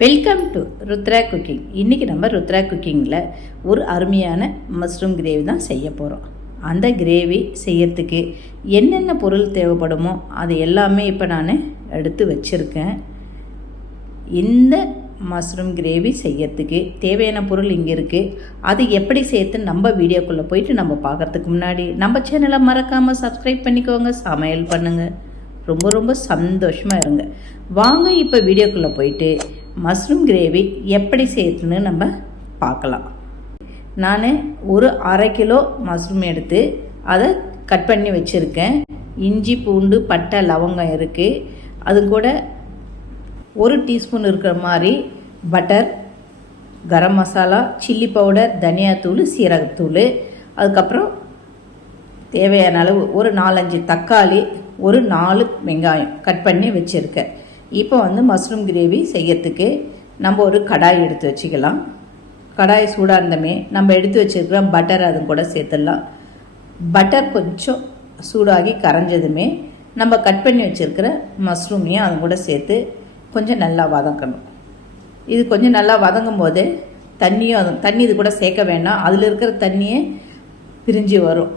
Welcome to Rudra cooking இன்றைக்கி நம்ம ருத்ரா குக்கிங்கில் ஒரு அருமையான மஷ்ரூம் கிரேவி தான் செய்ய போகிறோம் அந்த கிரேவி செய்யறதுக்கு என்னென்ன பொருள் தேவைப்படுமோ அது எல்லாமே இப்போ நான் எடுத்து வச்சுருக்கேன். இந்த மஷ்ரூம் கிரேவி செய்யறதுக்கு தேவையான பொருள் இங்கே இருக்குது அது எப்படி சேர்த்து நம்ம வீடியோக்குள்ளே போயிட்டு நம்ம பார்க்கறதுக்கு முன்னாடி நம்ம சேனலை மறக்காமல் சப்ஸ்கிரைப் பண்ணிக்கோங்க சமையல் பண்ணுங்கள் ரொம்ப ரொம்ப சந்தோஷமாக இருங்க. வாங்க இப்போ வீடியோக்குள்ளே போயிட்டு மஷ்ரூம் கிரேவி எப்படி செய்யறதுன்னு நம்ம பார்க்கலாம். நான் ஒரு அரை கிலோ மஷ்ரூம் எடுத்து அதை கட் பண்ணி வச்சுருக்கேன். இஞ்சி பூண்டு பட்டை லவங்கம் இருக்குது அது கூட ஒரு டீஸ்பூன் இருக்கிற மாதிரி butter garam masala chilli powder தனியாத்தூள் சீரகத்தூள். அதுக்கப்புறம் தேவையான அளவு ஒரு நாலஞ்சு தக்காளி ஒரு நாலு வெங்காயம் கட் பண்ணி வச்சுருக்கேன். இப்போ வந்து மஷ்ரூம் கிரேவி செய்யறதுக்கு நம்ம ஒரு கடாய் எடுத்து வச்சுக்கலாம். கடாய் சூடாக இருந்தமே நம்ம எடுத்து வச்சுருக்கிற பட்டர் அது கூட சேர்த்துடலாம். பட்டர் கொஞ்சம் சூடாகி கரைஞ்சதுமே நம்ம கட் பண்ணி வச்சுருக்கிற மஷ்ரூமையும் அது கூட சேர்த்து கொஞ்சம் நல்லா வதக்கணும் இது கொஞ்சம் நல்லா வதங்கும் போது தண்ணியும் அது தண்ணி இது கூட சேர்க்க வேண்டாம் அதில் இருக்கிற தண்ணியே பிரிஞ்சு வரும்.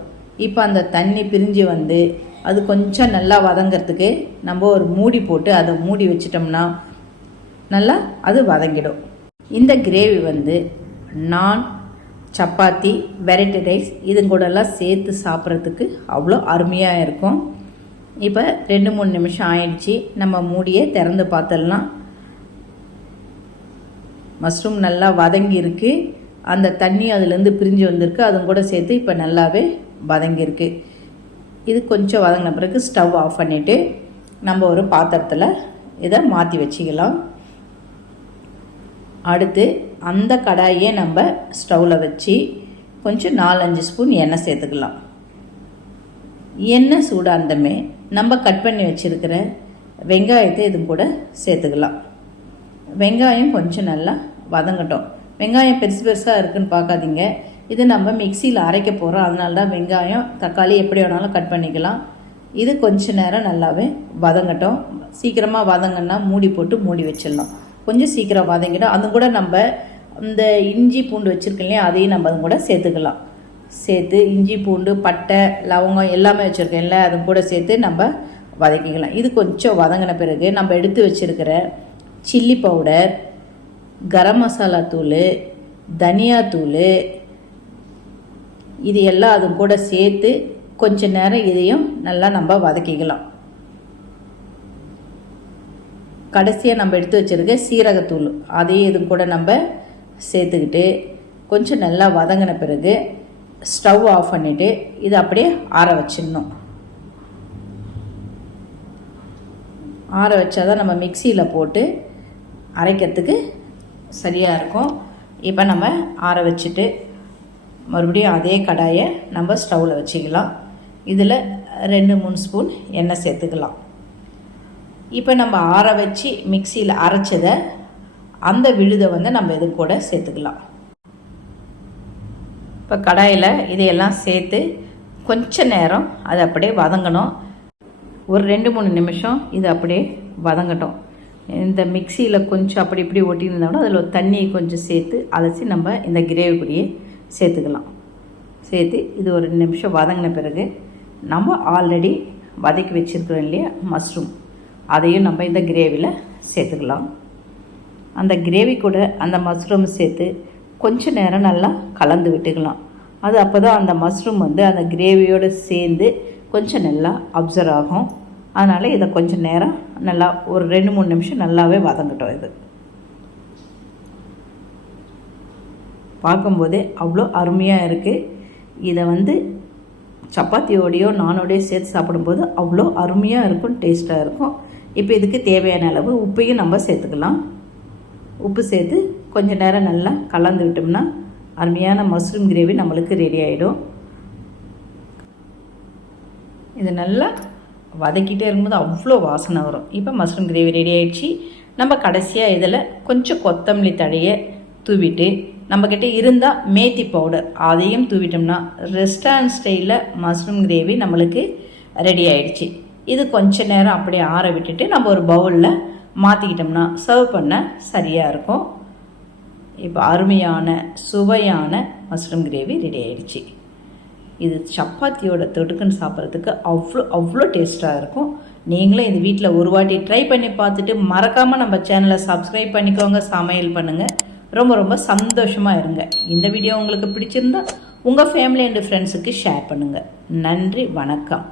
இப்போ அந்த தண்ணி பிரிஞ்சு வந்து அது கொஞ்சம் நல்லா வதங்கிறதுக்கு நம்ம ஒரு மூடி போட்டு அதை மூடி வச்சிட்டோம்னா நல்லா அது வதங்கிடும். இந்த கிரேவி வந்து நான் சப்பாத்தி வெரைட்டி ரைஸ் இது கூடலாம் சேர்த்து சாப்பிட்றதுக்கு அவ்வளோ அருமையாக இருக்கும். இப்போ ரெண்டு மூணு நிமிஷம் ஆயிடுச்சு. நம்ம மூடியே திறந்து பார்த்துடலாம் மஷ்ரூம் நல்லா வதங்கியிருக்கு. அந்த தண்ணி அதுலேருந்து பிரிஞ்சு வந்திருக்கு. அதுவும் கூட சேர்த்து இப்போ நல்லாவே வதங்கியிருக்கு. இது கொஞ்சம் வதங்கின பிறகு ஸ்டவ் ஆஃப் பண்ணிவிட்டு நம்ம ஒரு பாத்திரத்தில் இதை மாற்றி வச்சுக்கலாம். அடுத்து அந்த கடாயே நம்ம ஸ்டவ்வில் வச்சு கொஞ்சம் நாலஞ்சு ஸ்பூன் எண்ணெய் சேர்த்துக்கலாம். எண்ணெய் சூடாந்தமே நம்ம கட் பண்ணி வச்சுருக்கிற வெங்காயத்தை இது கூட சேர்த்துக்கலாம். வெங்காயம் கொஞ்சம் நல்லா வதங்கட்டும். வெங்காயம் பெருசு பெருசாக இருக்குன்னு பார்க்காதீங்க. இது நம்ம மிக்சியில் அரைக்க போகிறோம் அதனால தான் வெங்காயம் தக்காளி எப்படி வேணாலும் கட் பண்ணிக்கலாம். இது கொஞ்ச நேரம் நல்லாவே வதங்கட்டும். சீக்கிரமாக வதங்கன்னா மூடி போட்டு மூடி வச்சிடலாம். கொஞ்சம் சீக்கிரம் வதங்கிடும். அது கூட நம்ம இந்த இஞ்சி பூண்டு வச்சுருக்கோம் இல்லையா அதையும் நம்ம அது கூட சேர்த்துக்கலாம். சேர்த்து இஞ்சி பூண்டு பட்டை லவங்கம் எல்லாமே வச்சுருக்கேன்ல அது கூட சேர்த்து நம்ம வதக்கிக்கலாம். இது கொஞ்சம் வதங்கின பிறகு நம்ம எடுத்து வச்சுருக்கிற சில்லி பவுடர் கரம் மசாலா தூள் தனியாத்தூள் இது எல்லாம் அது கூட சேர்த்து கொஞ்ச நேரம் இதையும் நல்லா நம்ம வதக்கிக்கலாம். கடைசியாக நம்ம எடுத்து வச்சுருக்க சீரகத்தூள் அதையும் இது கூட நம்ம சேர்த்துக்கிட்டு கொஞ்சம் நல்லா வதங்கின பிறகு ஸ்டவ் ஆஃப் பண்ணிவிட்டு இதை அப்படியே ஆற வச்சிடணும். ஆற வச்சா தான் நம்ம மிக்சியில் போட்டு அரைக்கிறதுக்கு சரியாக இருக்கும். இப்போ நம்ம ஆற வச்சுட்டு மறுபடியும் அதே கடாயை நம்ம ஸ்டவ்வில் வச்சுக்கலாம். இதில் ரெண்டு மூணு ஸ்பூன் எண்ணெய் சேர்த்துக்கலாம். இப்போ நம்ம ஆற வச்சு மிக்சியில் அரைச்சதை அந்த விழுதை வந்து நம்ம இது கூட சேர்த்துக்கலாம். இப்போ கடாயில் இதையெல்லாம் சேர்த்து கொஞ்ச நேரம் அது அப்படியே வதங்கணும். ஒரு ரெண்டு மூணு நிமிஷம் இது அப்படியே வதங்கட்டும். இந்த மிக்சியில் கொஞ்சம் அப்படி இப்படி ஒட்டியிருந்தோம்னா அதில் தண்ணியை கொஞ்சம் சேர்த்து அலசி நம்ம இந்த கிரேவி கூடயே சேர்த்துக்கலாம். சேர்த்து இது ஒரு ரெண்டு நிமிஷம் வதங்கின பிறகு நம்ம ஆல்ரெடி வதக்கி வச்சுருக்கிறோம் இல்லையா மஷ்ரூம் அதையும் நம்ம இந்த கிரேவியில் சேர்த்துக்கலாம். அந்த கிரேவி கூட அந்த மஷ்ரூம் சேர்த்து கொஞ்ச நேரம் நல்லா கலந்து விட்டுக்கலாம். அது அப்போ தான் அந்த மஷ்ரூம் வந்து அந்த கிரேவியோடு சேர்ந்து கொஞ்சம் நல்லா அப்சர்வ் ஆகும். அதனால் இதை கொஞ்சம் நேரம் நல்லா ஒரு ரெண்டு மூணு நிமிஷம் நல்லாவே வதங்கட்டும் இது. பார்க்கும்போதே அவ்வளோ அருமையாக இருக்குது இதை வந்து சப்பாத்தியோடையோ நானோடையோ சேர்த்து சாப்பிடும்போது அவ்வளோ அருமையாக இருக்கும் டேஸ்ட்டாக இருக்கும். இப்போ இதுக்கு தேவையான அளவு உப்பையும் நம்ம சேர்த்துக்கலாம். உப்பு சேர்த்து கொஞ்சம் நேரம் நல்லா கலந்து விட்டோம்னா அருமையான மஷ்ரூம் கிரேவி நம்மளுக்கு ரெடி ஆகிடும் இது நல்லா வதக்கிட்டே இருக்கும்போது அவ்வளோ வாசனை வரும். இப்போ மஷ்ரூம் கிரேவி ரெடி ஆகிடுச்சு நம்ம கடைசியாக இதில் கொஞ்சம் கொத்தமல்லி தழையை தூவிட்டு நம்மக்கிட்ட இருந்தால் மேத்தி பவுடர் அதையும் தூவிட்டோம்னா ரெஸ்டாரண்ட் ஸ்டைலில் மஷ்ரூம் கிரேவி நம்மளுக்கு ரெடி ஆயிடுச்சு. இது கொஞ்ச நேரம் அப்படியே ஆற விட்டுட்டு நம்ம ஒரு பவுலில் மாற்றிக்கிட்டோம்னா சர்வ் பண்ண சரியாக இருக்கும். இப்போ அருமையான சுவையான மஷ்ரூம் கிரேவி ரெடி ஆயிடுச்சு. இது சப்பாத்தியோட தொட்டுக்குன்னு சாப்பிட்றதுக்கு அவ்வளோ அவ்வளோ டேஸ்ட்டாக இருக்கும். நீங்களும் இது வீட்டில் ஒரு வாட்டி ட்ரை பண்ணி பார்த்துட்டு மறக்காமல் நம்ம சேனலை சப்ஸ்கிரைப் பண்ணிக்கோங்க. சமையல் பண்ணுங்கள் ரொம்ப ரொம்ப சந்தோஷமாக இருங்க. இந்த வீடியோ உங்களுக்கு பிடிச்சிருந்தா உங்கள் ஃபேமிலி அண்ட் ஃப்ரெண்ட்ஸுக்கு ஷேர் பண்ணுங்கள் நன்றி வணக்கம்.